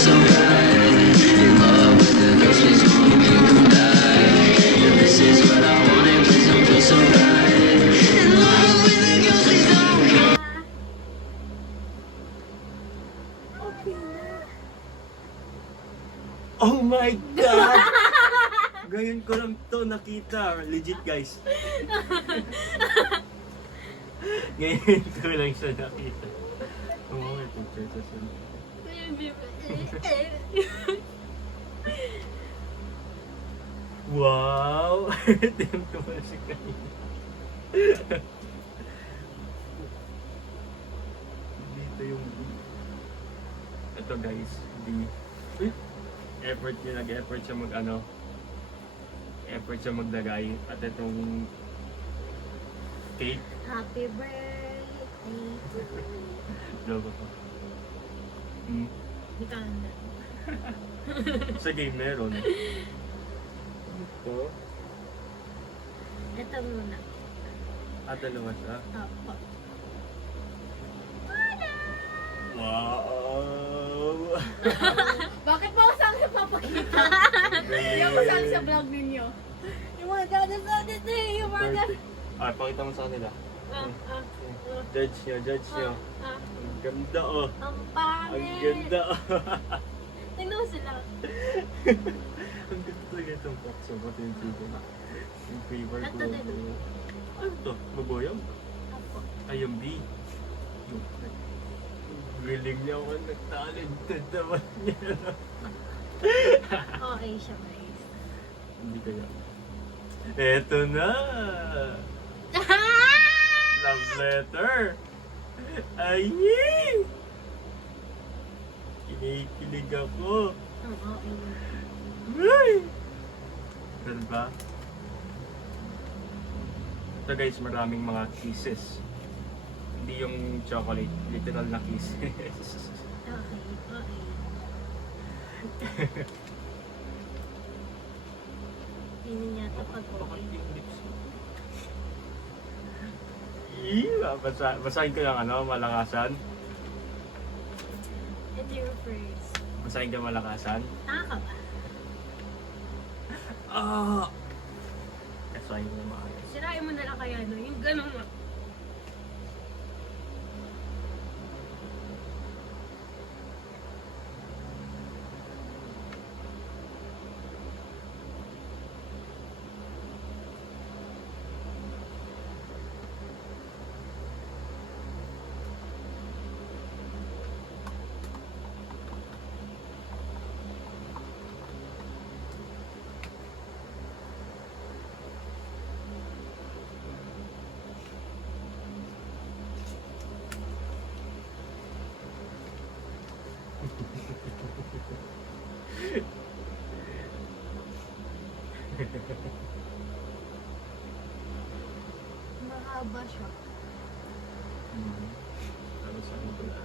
so right. In love with the girl, she's gonna make them die. And this is what I wanted, please don't feel so right. In love with the girl, she's gonna. Okay na. Oh my God! Ngayon ko lang to nakita. Legit guys. Ngayon ko lang siya nakita. Oo, may picture sa siya. Wow! Tingnan ko ba siya kanina. Dito yung... Ito guys, di... Effort niya, nag-effort siya mag-ano. Effort siya maglagay. At itong... cake. Happy birthday to you. Logo ko. Hmm. Hindi ka handa. Sa game meron. Ito. Ito muna. Dalawa siya. Opo. Wow! Bakit pa usang sa papakita? Hindi ako saan sa vlog ninyo. Yung mga dada-dada yung mga Pakita mo sa kanila. Judge nyo. Ang ganda oh. Ang Ang pangit. ganda oh. Tingnan mo sila. Ang ganda talaga itong pakso. Pati yung chicken. Yung flavor ko. Ito din. Ano to? Maboyam? Opo. Ay, yung B. Galing niya ako. Nag-talented naman niya. Okay siya guys. Hindi kaya. Eto na! Love letter! Ay! Kinikilig ako. Ang okay na. Ay! Ganun ba? Ito guys, maraming mga kisses. Hindi yung chocolate, literal na kisses. Okay. Hindi niya ito pag Bakit okay. yung lips mo? Basahin ko lang malakasan. Ito yung first. Basahin ko malakasan. Tama ka ba? Ah! Basahin ko na maayos. Sirain mo na lang kaya no? Yung ganun mo. mahaba siya. Tapos ano ko na.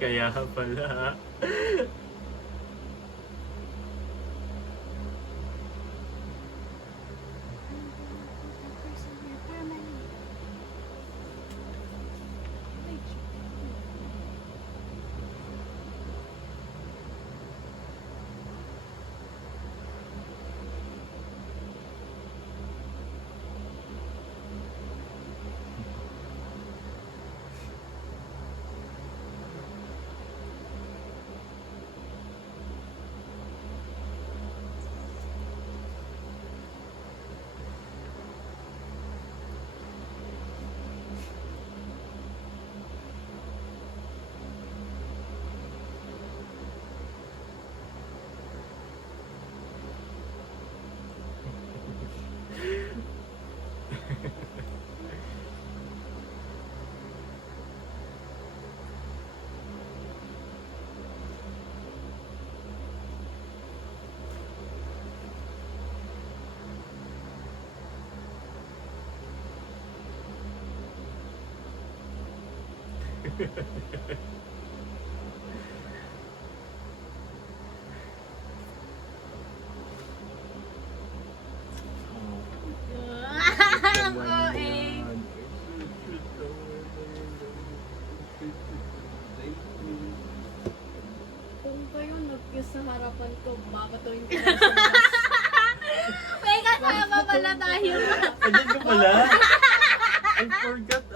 Kaya pala. Ang OA. Kung kayo nag-kiss sa harapan ko, babatuin ko. May kasama pala tayo. Andyan ka pala? I forgot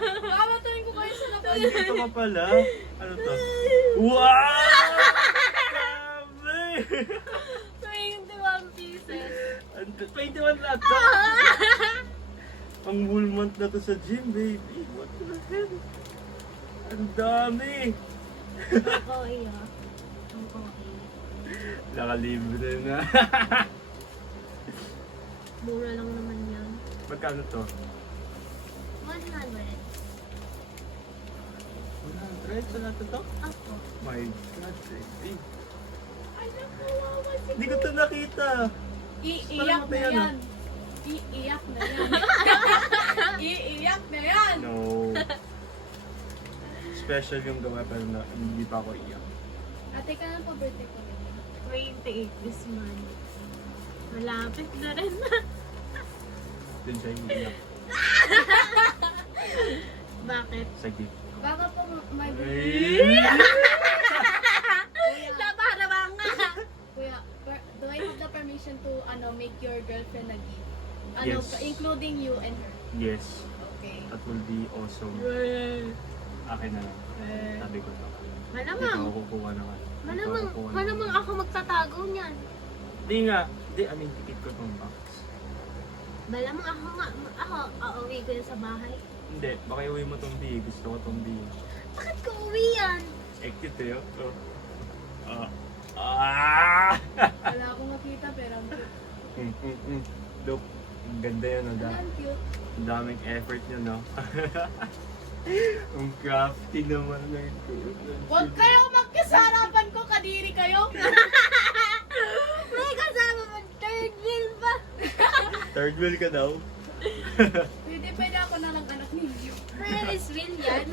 Babatuin ko kayo sa harapan. Andito ka pala? Ano to? Wow! Grabe! 21 pieces. 21 na to! Ang whole month na to sa gym, baby. What the hell? Ang dami! Ang OA ah. Ang OA. Nakalibre na. Mura lang naman yan. Magkano to? 100. 100 sa natin to? Ako. My God, baby. Ay, nakawawa si Hindi ko to nakita. Iiyak na yan. Iiyak na yan. Iiyak na yan. No. Special yung gawa pero na, hindi pa ako iyak. Ate, kailan pa birthday ko rin? 28 this month. Malapit na rin. Doon siya yung iyak. Bakit? Sa gift. Baka po may birthday. Ay! Para ba nga? Kuya, do I have the permission to make your girlfriend a gift? Yes. Including you and her. Yes. Okay. That will be awesome. Akin na lang. Sabi ko to. Hindi Malamang. ko kukuha naman. Malamang ako magtatago niyan. Hindi nga. Hindi, I mean, tikit ko tong box. Malamang ako nga. Ako, uuwi ko yun sa bahay. Hindi, baka iuwi mo tong B. Gusto ko tong B. Bakit ko uwi yan? Ekit eh. Oh. Wala akong makita pero ang cute. Look, ang ganda yun. Ano ang cute? Ang daming effort nyo, no? Ang crafty naman na ito. Huwag kayong magkasarapan ko, kadiri kayo. May kasama mo, third wheel pa. Third wheel ka daw? Pwede ako na lang anak ninyo. Ferris wheel yan.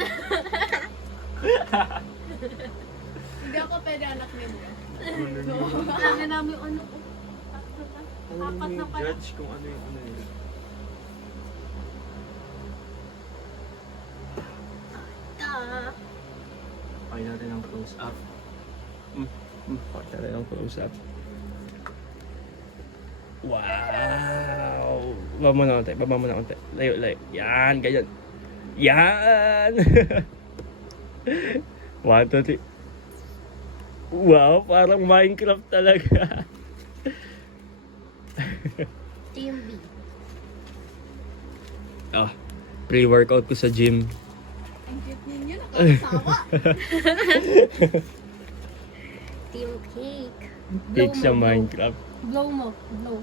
Hindi ako pwede anak ninyo. Kaya namin ano ko. Apat na pala. Judge kung ano yung ano yun. Pakay natin ang close up. Pakay natin ang close up. Wow! Baba mo na konti, baba mo na konti. Layo, layo. Yan, ganyan. Yan! 1, 2, 3. Wow, parang Minecraft talaga. Team B. Ah, pre-workout ko sa gym. Ang cute ninyo, nakakasawa. Team Cake. Take sa Minecraft. Blow mo. Blow.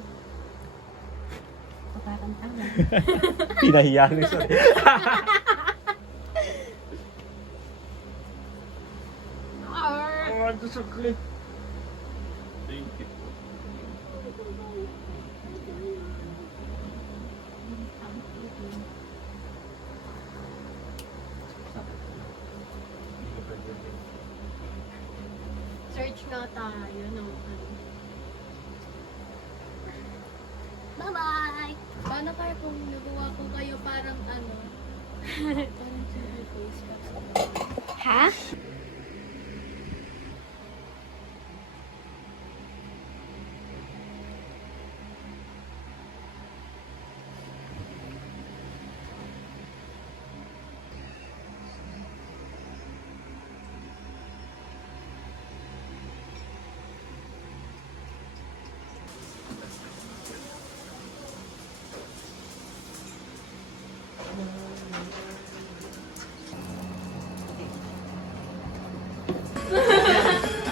Paparantang na. Pinahiya ko siya. Oh, ito sakit. Thank you. Search nga tayo ng ano. Bye-bye! Paano kayo kung nagawa ko kayo parang parang silver face ka? Ha?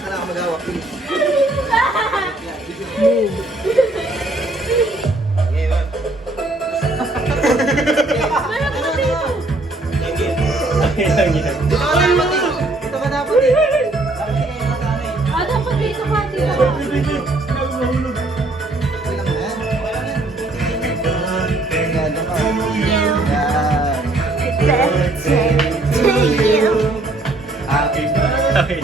Wala ka magawa, please. Ngayon. Dito ka dapat eh. Dito ka dapat eh. Dapat hindi kayo matali. Dapat dito ka dito. Okay lang yan. Okay lang yan. Yan, doon ka. Yan. Birthday to you. Happy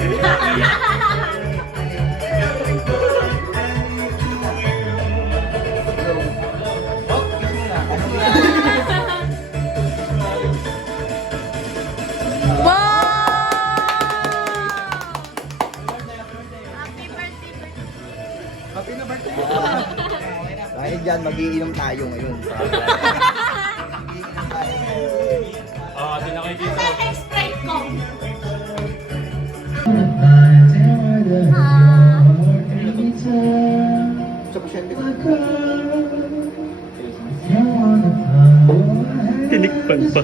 na birthday. Dahil dyan, magiinom tayo ngayon. Magiinom tayo. Oo, ito na kayo dito. Next strike ko. Sa pasyente ko. Tinikpan pa.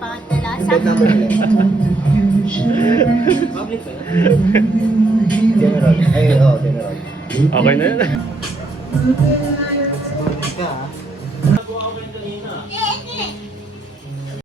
Pangalasa. Bed number 11. General. Ay, oo, general. Okay na yun. Ka, ah.